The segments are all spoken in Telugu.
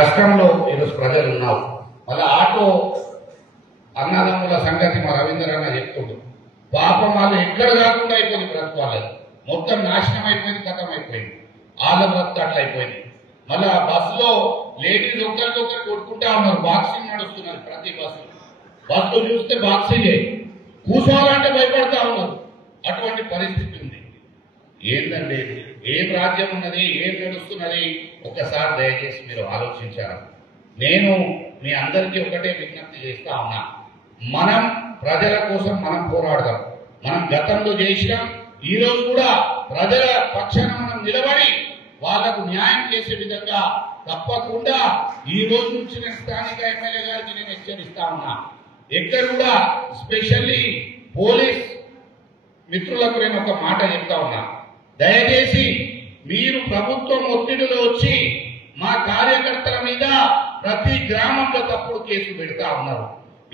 కష్టంలో ఈరోజు ప్రజలు ఉన్నారు. మళ్ళీ ఆటో అన్నదమ్ముల సంగతి మా రవీంద్ర అన్న చెప్తుండ్రు. పాపం వాళ్ళు ఎక్కడ కాకుండా అయిపోయింది, బ్రతుకోలేదు మొత్తం నాశనం అయిపోయింది, కథం అయిపోయింది, వాళ్ళ బ్రతుకు అట్లా అయిపోయింది. మళ్ళీ బస్సులో లేడీస్ ఒకరితో కొట్టుకుంటా ఉన్నారు, బాక్సింగ్ నడుస్తున్నారు. ప్రతి బస్సులో చూస్తే బాక్సింగే, కూర్చోవాలంటే భయపడతా ఉన్నారు. అటువంటి పరిస్థితి ఉంది. ఏంటంటే ఏం రాజ్యం ఉన్నది, ఏం నడుస్తున్నది ఒక్కసారి దయచేసి మీరు ఆలోచించారు. నేను మీ అందరికీ ఒకటే విజ్ఞప్తి చేస్తా ఉన్నా, మనం ప్రజల కోసం మనం పోరాడదాం. మనం గతంలో చేసినాం, ఈ రోజు కూడా ప్రజల పక్షాన మనం నిలబడి వాళ్లకు న్యాయం చేసే విధంగా తప్పకుండా ఈ రోజు నుంచి నేను స్థానిక ఎమ్మెల్యే గారికి నేను హెచ్చరిస్తా ఉన్నా. ఎక్కడ కూడా స్పెషల్లీ పోలీస్ మిత్రులకు నేను ఒక మాట చెప్తా ఉన్నా, దయచేసి మీరు ప్రభుత్వం ఒత్తిడిలో వచ్చి మా కార్యకర్తల మీద ప్రతి గ్రామంలో తప్పుడు కేసు పెడతా ఉన్నారు.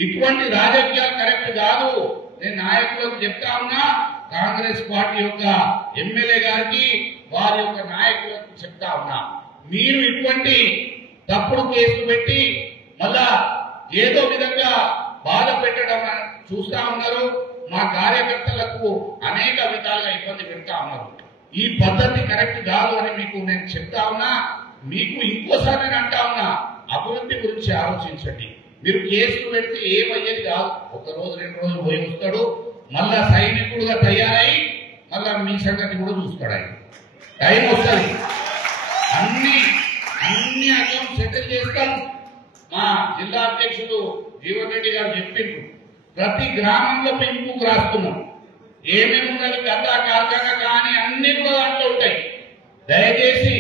ఇటువంటి రాజకీయాలు కరెక్ట్ కాదు. నేను నాయకులకు చెప్తా ఉన్నా, కాంగ్రెస్ పార్టీ యొక్క ఎమ్మెల్యే గారికి వారి యొక్క నాయకులకు చెప్తా ఉన్నా, మీరు ఇటువంటి తప్పుడు కేసు పెట్టి మళ్ళా ఏదో విధంగా బాధ పెట్టడం చూస్తా ఉన్నారు. మా కార్యకర్తలకు అనేక విధాలుగా ఇబ్బంది పెడతా ఉన్నారు. ఈ పద్ధతి కరెక్ట్ కాదు అని మీకు నేను చెప్తా ఉన్నా. మీకు ఇంకోసారి నేను అంటా ఉన్నా, అభివృద్ధి గురించి ఆలోచించండి. మీరు కేసులు పెడితే ఏమయ్యేది కాదు. ఒక రోజు 2 రోజులు పోయి వస్తాడు, మళ్ళా సైనికుడుగా తయారై మళ్ళా మీ సంగతి కూడా చూస్తాడు. ఆయన టైం వస్తుంది, అన్ని అకౌంట్ సెటిల్ చేస్తాం. మా జిల్లా అధ్యక్షుడు జీవన్ రెడ్డి గారు చెప్పిండ్రు, ప్రతి గ్రామంలో పెంపుకు రాస్తున్నాం. ఏమేమి ఉన్నది గత కార్ఖానా కానీ అన్ని కూడా దాంట్లో ఉంటాయి. దయచేసి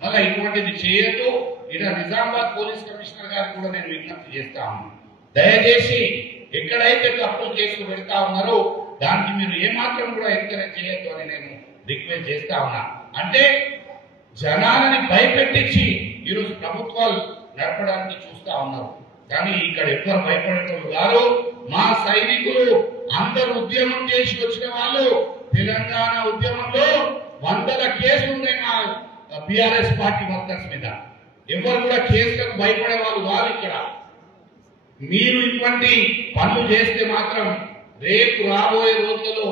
మళ్ళీ ఇటువంటిది చేయొద్దు. ఇక్కడ నిజామాబాద్ పోలీస్ కమిషనర్ గారికి కూడా నేను విజ్ఞప్తి చేస్తా ఉన్నాను, దయచేసి ఎక్కడైతే తప్పుడు కేసులు పెడతా ఉన్నారో దానికి మీరు ఏమాత్రం కూడా ఎంకరేజ్ చేయొద్దు అని నేను రిక్వెస్ట్ చేస్తా ఉన్నా. అంటే జనాలని భయపెట్టించి ఈరోజు ప్రభుత్వాలు నడపడానికి చూస్తా ఉన్నారు. కానీ ఇక్కడ ఎవరు భయపడేటోళ్ళు కాదు. మా సైనికులు అందరు ఉద్యమం చేసి వచ్చిన వాళ్ళు, తెలంగాణ ఉద్యమంలో 100 కేసులు ఉన్నాయి మా బీఆర్ఎస్ పార్టీ వర్కర్స్ మీద. ఎవరు కూడా కేసులకు భయపడే వాళ్ళు కాదు. ఇక్కడ మీరు ఇటువంటి పనులు చేస్తే మాత్రం రేపు రాబోయే రోజులలో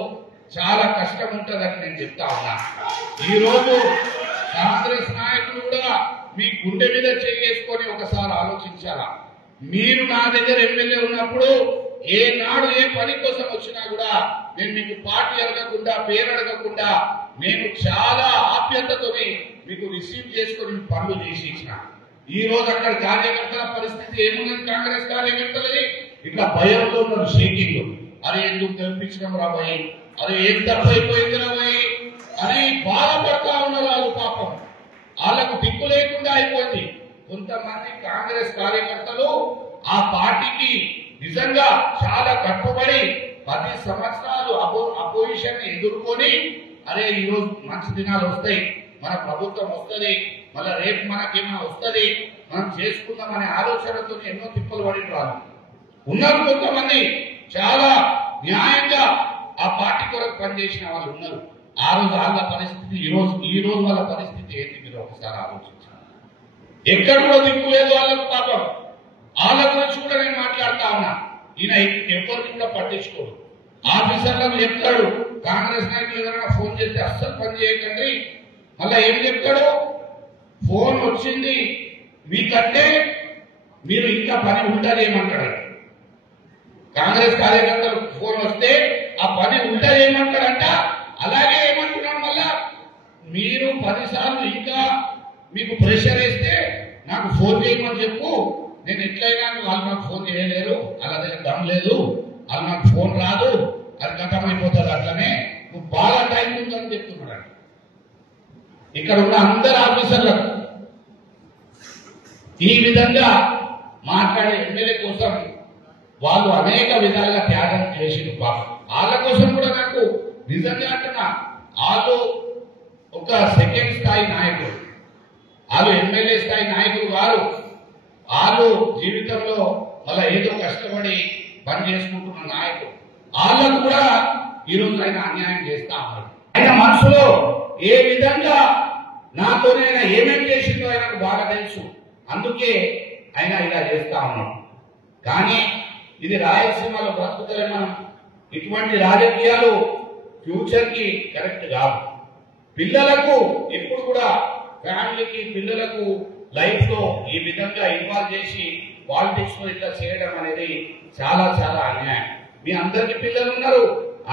చాలా కష్టం ఉంటుందని నేను చెప్తా ఉన్నా. ఈ రోజు కాంగ్రెస్ నాయకులు కూడా మీ గుండె మీద చేసుకొని ఒకసారి ఆలోచించాలా. మీరు నా దగ్గర ఎమ్మెల్యే ఉన్నప్పుడు ఏ నాడు ఏ పని కోసం వచ్చినా కూడా నేను మీకు పార్టీ అడగకుండా, పేరు అడగకుండా నేను చాలా ఆప్యాయతతో మీకు రిసీవ్ చేసుకొని పనులు చేసి ఇచ్చిన. ఈ రోజు అక్కడ కార్యకర్తల పరిస్థితి ఏమున్నది? కాంగ్రెస్ కార్యకర్తలది ఇట్లా భయంతో ఉన్నారు, షేకింగ్. అరే ఎందుకు కనిపించడం రాబోయి, అరే ఏం తప్పైపోయింది రాబోయి అని బాధపడతా ఉన్నారు వాళ్ళు. పాపం వాళ్ళకు దిక్కు లేకుండా అయిపోయింది. కొంతమంది కాంగ్రెస్ కార్యకర్తలు ఆ పార్టీకి నిజంగా చాలా కట్టుబడి 10 సంవత్సరాలు అపోజిషన్ ఎదుర్కొని, అరే ఈ రోజు మంచి దినాలు వస్తాయి, మన ప్రభుత్వం వస్తుంది, మళ్ళీ రేపు మనకేమైనా వస్తుంది, మనం చేసుకుందాం అనే ఆలోచనతో ఎన్నో తిప్పలు పడి రాదు ఉన్నారు. కొంతమంది చాలా న్యాయంగా ఆ పార్టీ కొరకు పనిచేసిన వాళ్ళు ఉన్నారు. ఆ రోజు వాళ్ళ పరిస్థితి, ఈ రోజు వాళ్ళ పరిస్థితి ఏంటి మీరు ఒకసారి ఆలోచించాలి. ఎక్కడ కూడా దిక్కు లేదు వాళ్ళకు. పాపం వాళ్ళ గురించి కూడా నేను మాట్లాడుతా ఉన్నా. ఈయన ఎవరికి కూడా పట్టించుకోడు. ఆఫీసర్లకు చెప్తాడు, కాంగ్రెస్ నాయకులు ఏదైనా ఫోన్ చేస్తే అస్సలు పని చేయకండి. మళ్ళా ఏం చెప్తాడు, ఫోన్ వచ్చింది మీకంటే మీరు ఇంకా పని ఉంటదేమంటాడు. కాంగ్రెస్ కార్యకర్తలు ఫోన్ వస్తే ఆ పని ఉంటదేమంటాడంట. అలాగే ఏమంటున్నాడు, మళ్ళా మీరు 10 సార్లు ఇంకా మీకు ప్రెషర్ వేస్తే నాకు ఫోన్ చేయమని చెప్పు, నేను ఎట్లయినా వాళ్ళు నాకు ఫోన్ చేయలేరు, అలా దగ్గర దమ్ లేదు, వాళ్ళు నాకు ఫోన్ రాదు, అది గతమైపోతుంది, అట్లనే నువ్వు బాగా టైం ఉందని చెప్తున్నాడు. ఇక్కడ ఉన్న అందరు ఆఫీసర్లకు ఈ విధంగా మాట్లాడే ఎమ్మెల్యే కోసం వాళ్ళు అనేక విధాలుగా త్యాగం చేసిన పాపం. వాళ్ళ కోసం కూడా నాకు నిజంగా అంటున్నా, వాళ్ళు ఒక సెకండ్ స్థాయి నాయకులు, వాళ్ళు ఎమ్మెల్యే స్థాయి నాయకులు వారు. వాళ్ళు జీవితంలో మళ్ళీ ఏదో కష్టపడి పని చేసుకుంటున్న నాయకులు. వాళ్ళకు కూడా ఈరోజు ఆయన అన్యాయం చేస్తా ఉన్నాడు. ఆయన మనసులో ఏ విధంగా నాతోనే ఏమేం చేసిందో ఆయనకు బాగా తెలుసు. అందుకే ఆయన ఇలా చేస్తా ఉన్నాం. కానీ ఇది రాయలసీమలో బ్రతుకుతలే మనం. ఇటువంటి రాజకీయాలు ఫ్యూచర్ కి కరెక్ట్ కాదు. పిల్లలకు ఎప్పుడు కూడా ఫ్యామిలీకి పిల్లలకు లైఫ్ లో ఈ విధంగా ఇన్వాల్వ్ చేసి పాలిటిక్స్ లో ఇట్లా చేయడం అనేది చాలా చాలా అన్యాయం. మీ అందరికి పిల్లలు ఉన్నారు,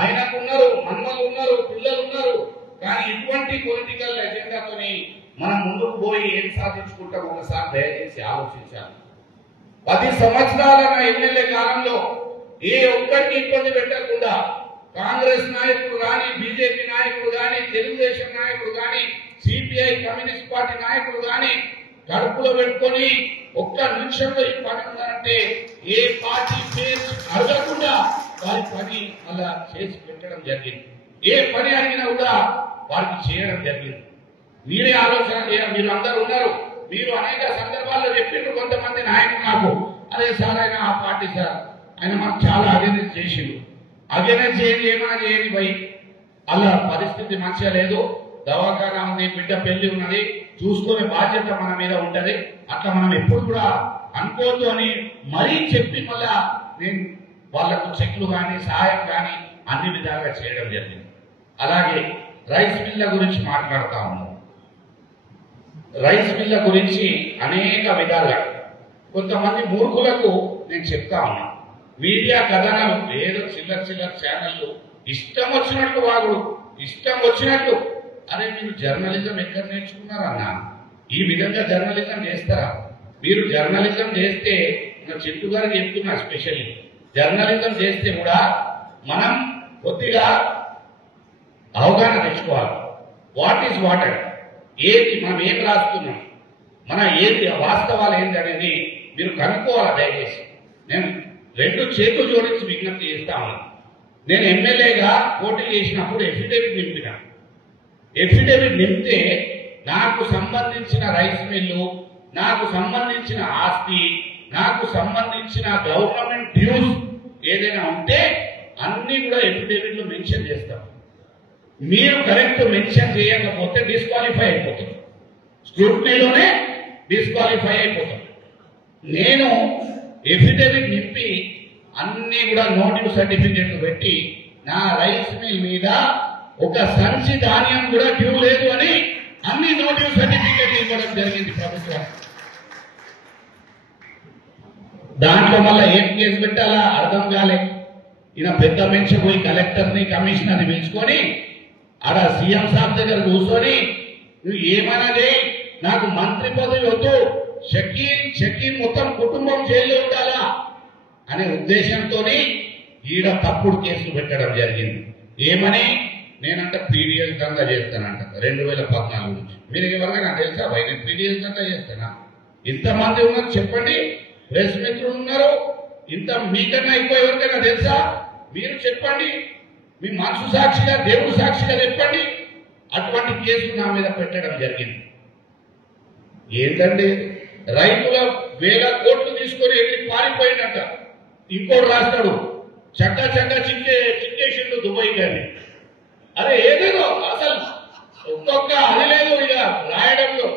ఆయనకు ఉన్నారు, మన్మలు ఉన్నారు, పిల్లలు ఉన్నారు. కానీ ఇటువంటి పొలిటికల్ ఎజెండాతోని మనం ముందుకు పోయి ఏం సాధించుకుంటాం ఒకసారి దయచేసి ఆలోచించాలి. 10 సంవత్సరాల నా ఎమ్మెల్యే కాలంలో ఏ ఒక్కరికి ఇబ్బంది పెట్టకుండా కాంగ్రెస్ నాయకుడు కానీ, బీజేపీ నాయకుడు కానీ, తెలుగుదేశం నాయకుడు కానీ, సిపిఐ కమ్యూనిస్ట్ పార్టీ నాయకుడు కానీ కడుపులో పెట్టుకొని ఒక్క నిమిషంలో ఈ పని ఉందంటే ఏ పార్టీ పేరు అడగకుండా వారి పని అలా చేసి పెట్టడం జరిగింది. ఏ పని అడిగినా కూడా వారికి చేయడం జరిగింది. మీరే ఆలోచన చేయాలి. మీరు అందరూ ఉన్నారు, మీరు అనేక సందర్భాల్లో చెప్పిండ్రు కొంతమంది నాయకులు నాకు, అదే సార్ ఆయన ఆ పార్టీ సార్ ఆయన మాకు చాలా అవేర్నెస్ చేసిండు. అవేర్నెస్ చేయండి, ఏమైనా చేయండి పోయి అలా పరిస్థితి మంచిగా లేదు, దవాఖానా ఉంది, బిడ్డ పెళ్లి ఉన్నది, చూసుకునే బాధ్యత మన మీద ఉంటది, అట్లా మనం ఎప్పుడు కూడా అనుకోవద్దు అని మరీ చెప్పి మళ్ళా నేను వాళ్లకు చెక్లు కానీ సహాయం కానీ అన్ని విధాలుగా చేయడం జరిగింది. అలాగే రైస్ మిల్ల గురించి మాట్లాడుతా ఉన్నాం. రైస్ మిల్ల గురించి అనేక విధాలుగా కొంతమంది మూర్ఖులకు నేను చెప్తా ఉన్నా. మీడియా కథనాలు ఏదో చిల్లర ఛానళ్ళు ఇష్టం వచ్చినట్లు వాగుడు, ఇష్టం వచ్చినట్లు. అరే మీరు జర్నలిజం ఎక్కడ నేర్చుకున్నారన్నా? ఈ విధంగా జర్నలిజం చేస్తారా? మీరు జర్నలిజం చేస్తే చిట్టు గారికి చెప్తున్నా, స్పెషల్లీ జర్నలిజం చేస్తే కూడా మనం కొద్దిగా అవగాహన తెచ్చుకోవాలి. వాట్ ఈజ్ వాట్ అండ్ ఏది మనం ఏం రాస్తున్నాం, మన ఏది వాస్తవాలు ఏంటి అనేది మీరు కనుక్కోవాలి. దయచేసి నేను 2 చేతులు జోడించి విజ్ఞప్తి చేస్తా ఉన్నాను. నేను ఎమ్మెల్యేగా పోటీ చేసినప్పుడు ఎఫిడేవిట్ నింపినా. ఎఫిడేవిట్ నింపితే నాకు సంబంధించిన రైస్ మిల్లు, నాకు సంబంధించిన ఆస్తి, నాకు సంబంధించిన గవర్నమెంట్ డ్యూస్ ఏదైనా ఉంటే అన్ని కూడా ఎఫిడేవిట్ లో మెన్షన్ చేస్తాం. మీరు కరెక్ట్ మెన్షన్ చేయకపోతే డిస్క్వాలిఫై అయిపోతుంది, స్క్రూటినీలోనే డిస్క్వాలిఫై అయిపోతుంది. నేను ఎఫిడేవిట్ నింపి అన్ని కూడా నోటివ్ సర్టిఫికెట్లు పెట్టి నా రైస్ మిల్ మీద ఒక సంచి ధాన్యం కూడా డ్యూ లేదు అని అన్ని నోటివ్ సర్టిఫికెట్ ఇవ్వడం జరిగింది ప్రభుత్వం. దాంట్లో మళ్ళీ ఏం కేసు పెట్టాలా అర్థం కాలే. ఈయన పెద్ద మనిషి పోయి కలెక్టర్ని కమిషనర్ని పిలుచుకొని ఆడ సీఎం సాబ్ దగ్గర కూర్చొని నువ్వు ఏమైనా చేయి, నాకు మంత్రి పదవి వద్దు, షకీల్ మొత్తం కుటుంబం జైల్లో ఉండాలా అనే ఉద్దేశంతో ఈడ తప్పుడు కేసులు పెట్టడం జరిగింది. ఏమని? నేనంట పీడిఎస్ దందా చేస్తానంట 2014 నుంచి. మీరు ఎవరికైనా తెలుసా భయ నేను పీడిఎస్ దందా చేస్తానా? ఇంతమంది ఉన్నారు చెప్పండి, ప్రెస్ మిత్రులు ఉన్నారు, ఇంత మీకన్నా ఎక్కువ ఎవరికైనా తెలుసా? మీరు చెప్పండి, మీ మనసు సాక్షిగా దేవుడు సాక్షిగా చెప్పండి. అటువంటి కేసులు నా మీద పెట్టడం జరిగింది. ఏంటండి, రైతుల 1000 కోట్లు తీసుకొని ఎగిరి పారిపోయిందంట. ఇంకోటి రాస్తాడు చక్క చిక్కేసిండు దుబాయ్ గారిని. అరే ఏదేదో అసలు ఒక్కొక్క అది లేదు ఇక రాయడంలో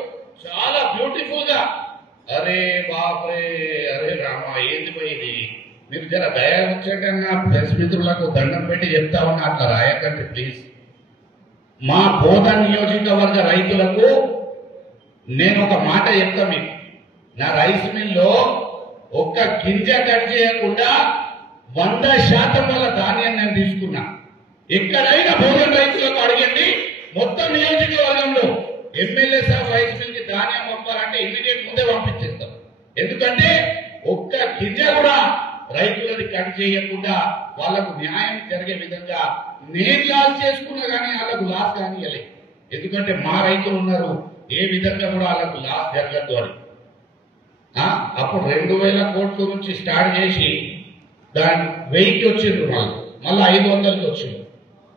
చాలా బ్యూటిఫుల్ గా. అరే బాప్రే, అరే రామా, ఏంది పోయింది? మీరు జర దయా వచ్చేటన్నా ప్రెస్ మిత్రులకు దండం పెట్టి చెప్తా ఉన్నా, అట్లా రాయకండి ప్లీజ్. మా బోధన్ నియోజకవర్గ రైతులకు నేను ఒక మాట చెప్తా మీకు. నా రైస్ మిల్లో ఒక్క గింజ కట్ చేయకుండా 100% వాళ్ళ ధాన్యం నేను తీసుకున్నా. ఎక్కడైనా బోధన్ రైతులకు అడగండి, మొత్తం నియోజకవర్గంలో ఎమ్మెల్యే సాబ్ రైస్ మిల్ కి ధాన్యం పంపాలంటే ఇమీడియట్ ముందే పంపించేస్తాం. ఎందుకంటే ఒక్క గింజ కూడా రైతులని కట్ చేయకుండా వాళ్ళకు న్యాయం జరిగే విధంగా నేను లాస్ చేసుకున్నా కానీ వాళ్ళకు లాస్ కానియలే. ఎందుకంటే మా రైతులు ఉన్నారు, ఏ విధంగా కూడా వాళ్ళకు లాస్ జరగద్దు అని. అప్పుడు 2000 కోట్ల నుంచి స్టార్ట్ చేసి దాని 1000కి వచ్చిండ్రు, మళ్ళీ 500కి వచ్చిండ్రు,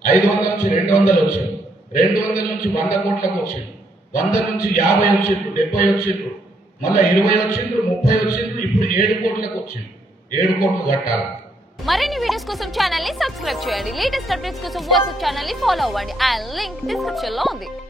500 నుంచి 200 వచ్చిండ్రు, 200 నుంచి 100 కోట్లకు వచ్చిండ్రు, 100 నుంచి 50 వచ్చిండ్రు, 70 వచ్చిండ్రు, మళ్ళీ 20 వచ్చిండ్రు, 30 వచ్చిండ్రు, ఇప్పుడు 7 కోట్లకు వచ్చిండ్రు. 7 కోట్లు కట్టాలి. మరిన్ని వీడియోస్ కోసం ఛానల్ ని సబ్స్క్రైబ్ చేయండి. లేటెస్ట్ అప్డేట్స్ కోసం వాట్సాప్ ఛానల్ ని ఫాలో అవ్వండి. ఆ లింక్ డిస్క్రిప్షన్ లో ఉంది.